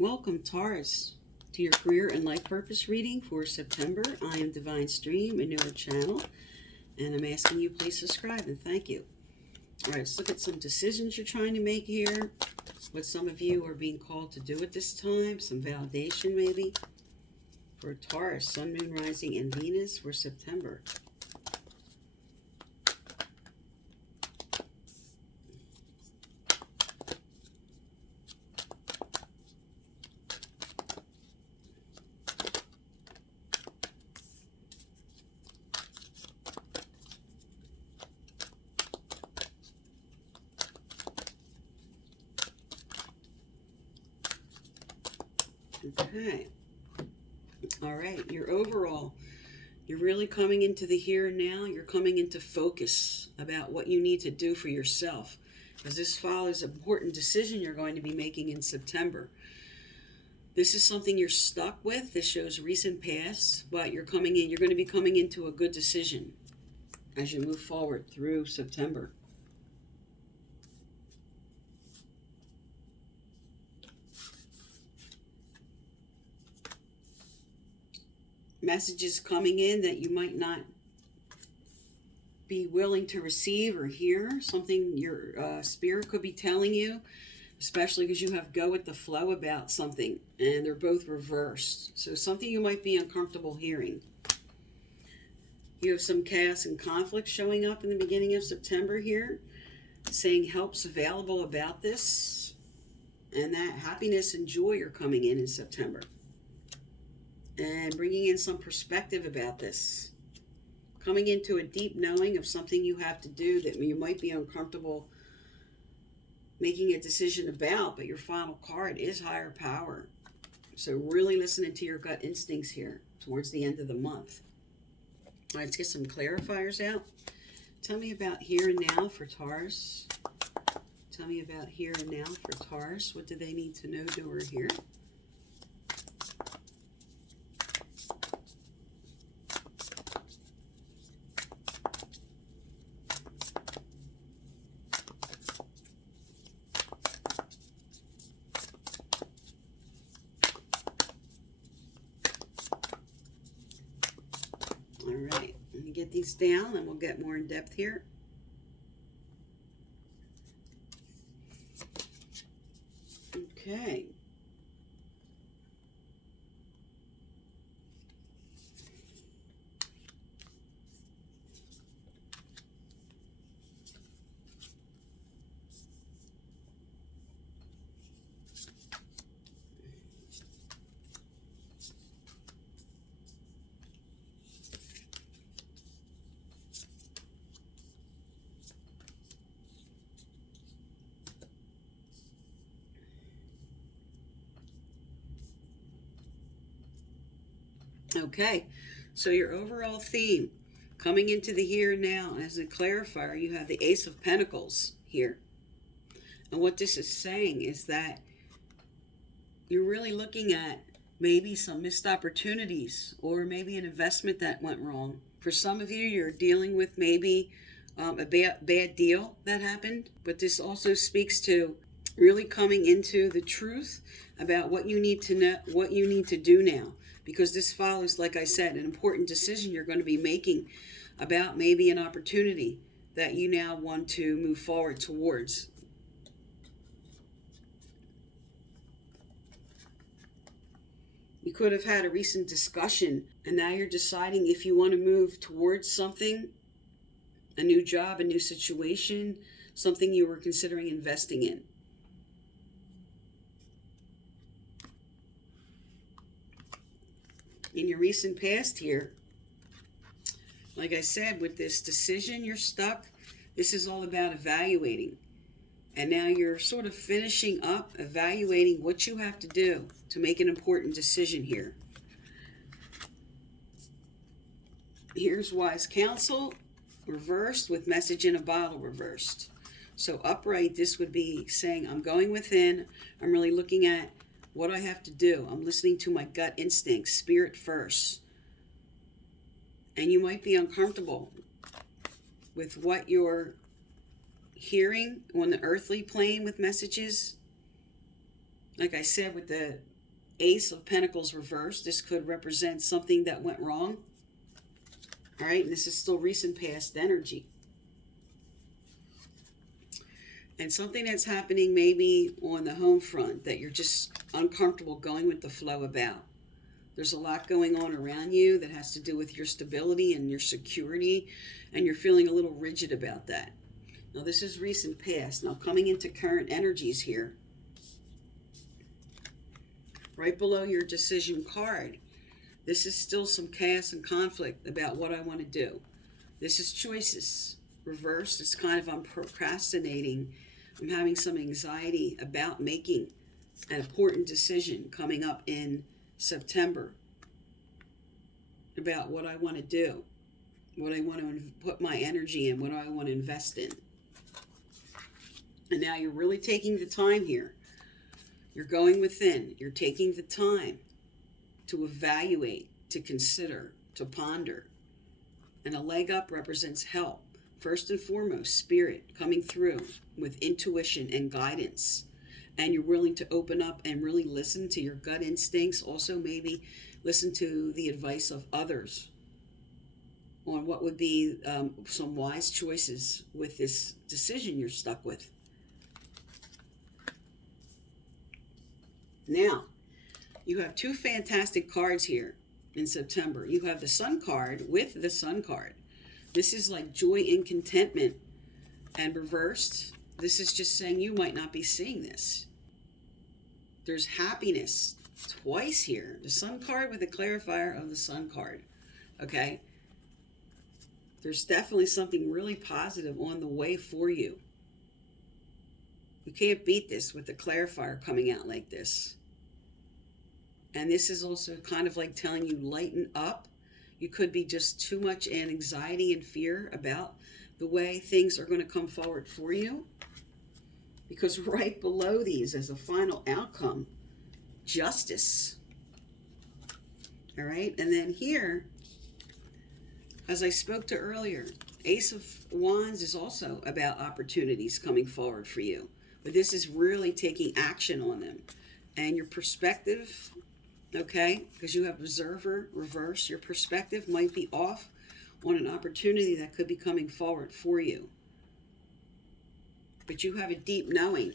Welcome, Taurus, to your career and life purpose reading for September. I am Divine Stream, a newer channel, and I'm asking you please subscribe and thank you. All right, let's look at some decisions you're trying to make here, what some of you are being called to do at this time, some validation maybe for Taurus, Sun, Moon, Rising, and Venus for September. Okay. All right. You're really coming into the here and now. You're coming into focus about what you need to do for yourself, because this follows an important decision you're going to be making in September. This is something you're stuck with. This shows recent past, but you're going to be coming into a good decision as you move forward through September. Messages coming in that you might not be willing to receive or hear. Something your spirit could be telling you, especially because you have go with the flow about something, and they're both reversed. So something you might be uncomfortable hearing. You have some chaos and conflict showing up in the beginning of September here, saying help's available about this, and that happiness and joy are coming in September. And bringing in some perspective about this. Coming into a deep knowing of something you have to do that you might be uncomfortable making a decision about, but your final card is higher power. So really listening to your gut instincts here towards the end of the month. All right, let's get some clarifiers out. Tell me about here and now for Taurus. Tell me about here and now for Taurus. What do they need to know, do, or hear? All right, let me get these down and we'll get more in depth here. Okay. Okay, so your overall theme, coming into the here and now, as a clarifier, you have the Ace of Pentacles here. And what this is saying is that you're really looking at maybe some missed opportunities or maybe an investment that went wrong. For some of you, you're dealing with maybe a bad deal that happened, but this also speaks to really coming into the truth about what you need to know, what you need to do now, because this follows, like I said, an important decision you're going to be making about maybe an opportunity that you now want to move forward towards. You could have had a recent discussion and now you're deciding if you want to move towards something, a new job, a new situation, something you were considering investing in. In your recent past here, like I said, with this decision, you're stuck. This is all about evaluating. And now you're sort of finishing up, evaluating what you have to do to make an important decision here. Here's wise counsel reversed with message in a bottle reversed. So upright, this would be saying, I'm going within. I'm really looking at what I have to do. I'm listening to my gut instincts, spirit first. And you might be uncomfortable with what you're hearing on the earthly plane with messages Like I said, with the Ace of Pentacles reversed, this could represent something that went wrong. All right, and this is still recent past energy. And something that's happening maybe on the home front that you're just uncomfortable going with the flow about. There's a lot going on around you that has to do with your stability and your security, and you're feeling a little rigid about that. Now, this is recent past. Now, coming into current energies here, right below your decision card, this is still some chaos and conflict about what I want to do. This is choices. Reversed, it's kind of I'm procrastinating. I'm having some anxiety about making an important decision coming up in September about what I want to do, what I want to put my energy in, what I want to invest in. And now you're really taking the time here. You're going within. You're taking the time to evaluate, to consider, to ponder. And a leg up represents help. First and foremost, spirit coming through with intuition and guidance. And you're willing to open up and really listen to your gut instincts. Also, maybe listen to the advice of others on what would be some wise choices with this decision you're stuck with. Now, you have two fantastic cards here in September. You have the Sun card with the Sun card. This is like joy and contentment. And reversed, this is just saying you might not be seeing this. There's happiness twice here. The Sun card with the clarifier of the Sun card. Okay? There's definitely something really positive on the way for you. You can't beat this with the clarifier coming out like this. And this is also kind of like telling you lighten up. You could be just too much in anxiety and fear about the way things are going to come forward for you. Because right below these as a final outcome, justice. All right, and then here, as I spoke to earlier, Ace of Wands is also about opportunities coming forward for you. But this is really taking action on them. And your perspective, okay, because you have observer, reverse, your perspective might be off on an opportunity that could be coming forward for you. But you have a deep knowing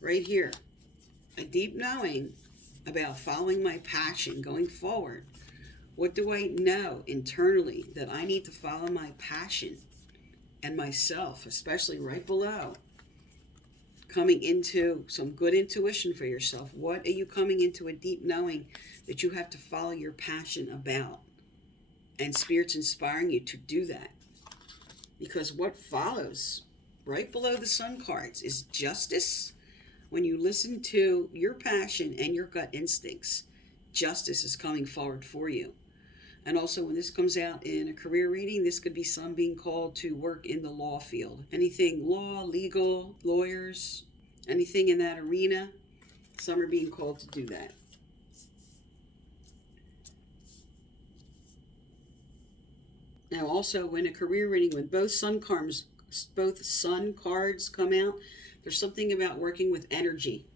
right here. A deep knowing about following my passion going forward. What do I know internally that I need to follow my passion and myself, especially right below? Coming into some good intuition for yourself. What are you coming into a deep knowing that you have to follow your passion about? And Spirit's inspiring you to do that. Because what follows right below the Sun cards is justice. When you listen to your passion and your gut instincts, justice is coming forward for you. And also when this comes out in a career reading, this could be some being called to work in the law field. Anything law, legal, lawyers, anything in that arena, some are being called to do that. Now also when a career reading, when both sun cards come out, there's something about working with energy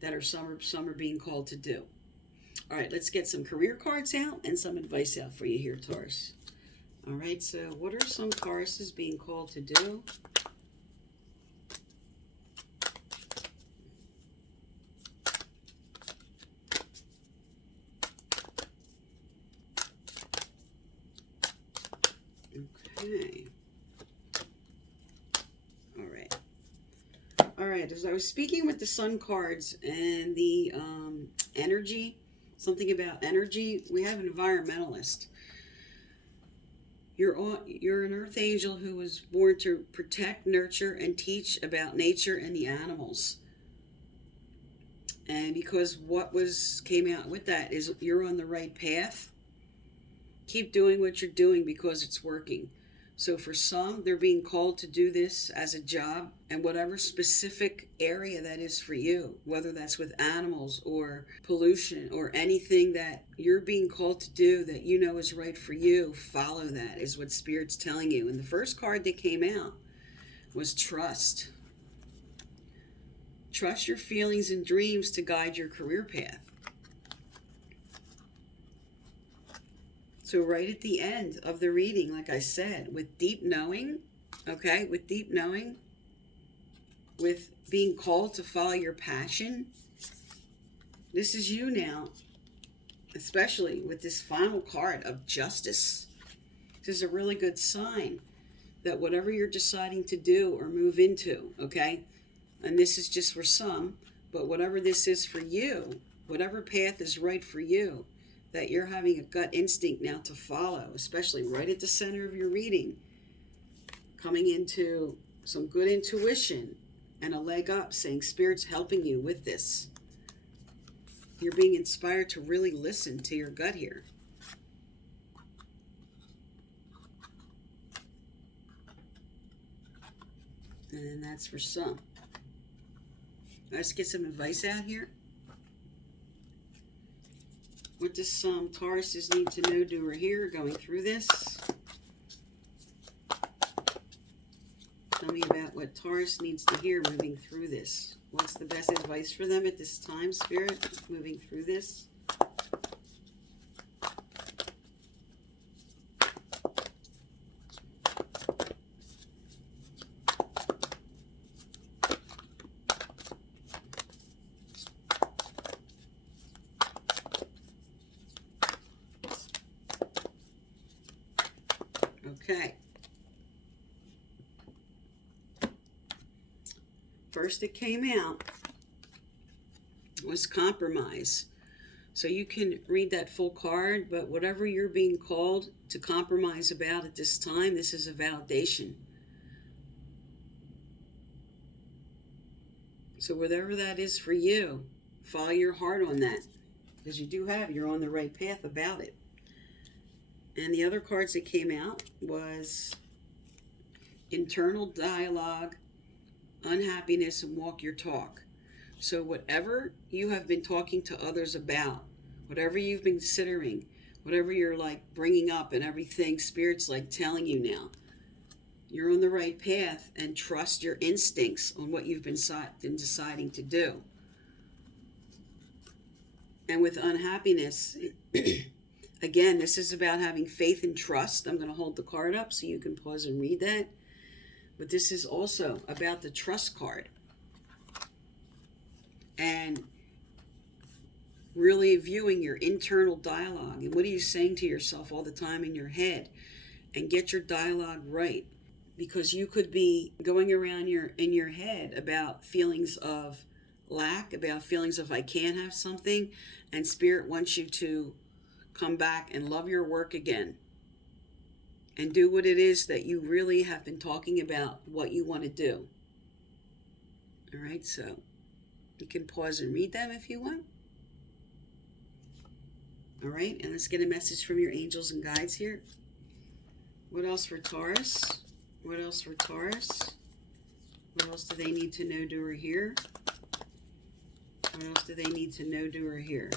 that some are being called to do. All right, let's get some career cards out and some advice out for you here, Taurus. All right, so what are some Tauruses being called to do? Okay. All right, as I was speaking with the Sun cards and the energy, something about energy, we have an environmentalist. You're an earth angel who was born to protect, nurture, and teach about nature and the animals. And because what came out with that is you're on the right path. Keep doing what you're doing because it's working. So for some, they're being called to do this as a job, and whatever specific area that is for you, whether that's with animals or pollution or anything that you're being called to do that you know is right for you, follow that is what Spirit's telling you. And the first card that came out was trust. Trust your feelings and dreams to guide your career path. So right at the end of the reading, like I said, with deep knowing, okay, with deep knowing, with being called to follow your passion, this is you now, especially with this final card of justice. This is a really good sign that whatever you're deciding to do or move into, okay, and this is just for some, but whatever this is for you, whatever path is right for you, that you're having a gut instinct now to follow, especially right at the center of your reading, coming into some good intuition and a leg up, saying Spirit's helping you with this. You're being inspired to really listen to your gut here. And that's for some. Let's get some advice out here. What does some Tauruses need to know, do, or hear going through this? Tell me about what Taurus needs to hear moving through this. What's the best advice for them at this time, Spirit, moving through this? Okay. First it came out was compromise. So you can read that full card, but whatever you're being called to compromise about at this time, this is a validation. So whatever that is for you, follow your heart on that, because you're on the right path about it. And the other cards that came out was internal dialogue, unhappiness, and walk your talk. So whatever you have been talking to others about, whatever you've been considering, whatever you're like bringing up and everything, Spirit's like telling you now, you're on the right path, and trust your instincts on what you've been deciding to do. And with unhappiness, again, this is about having faith and trust. I'm going to hold the card up so you can pause and read that. But this is also about the trust card. And really viewing your internal dialogue. And what are you saying to yourself all the time in your head? And get your dialogue right. Because you could be going around in your head about feelings of lack, about feelings of I can't have something. And Spirit wants you to come back and love your work again. And do what it is that you really have been talking about, what you want to do. All right, so you can pause and read them if you want. All right, and let's get a message from your angels and guides here. What else for Taurus? What else for Taurus? What else do they need to know, do, or hear? What else do they need to know, do, or hear?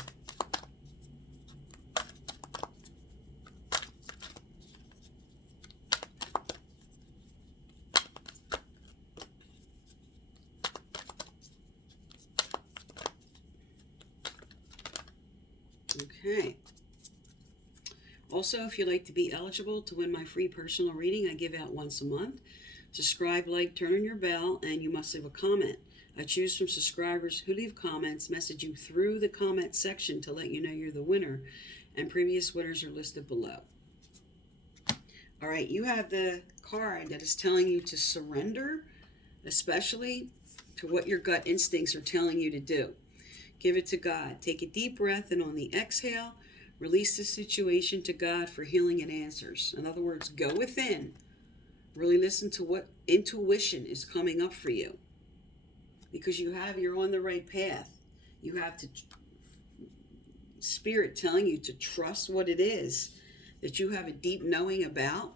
Okay. Also, if you'd like to be eligible to win my free personal reading I give out once a month, subscribe, like, turn on your bell, and you must leave a comment. I choose from subscribers who leave comments, message you through the comment section to let you know you're the winner, and previous winners are listed below. All right, you have the card that is telling you to surrender, especially to what your gut instincts are telling you to do. Give it to God. Take a deep breath, and on the exhale, release the situation to God for healing and answers. In other words, go within. Really listen to what intuition is coming up for you. Because you're on the right path. You have Spirit telling you to trust what it is that you have a deep knowing about.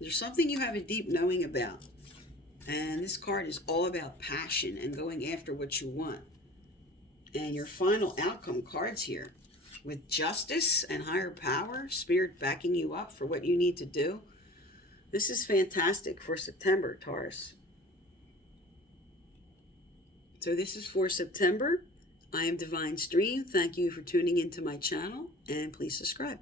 There's something you have a deep knowing about. And this card is all about passion and going after what you want. And your final outcome cards here with justice and higher power, Spirit backing you up for what you need to do. This is fantastic for September, Taurus. So this is for September. I am Divine Stream. Thank you for tuning into my channel, and please subscribe.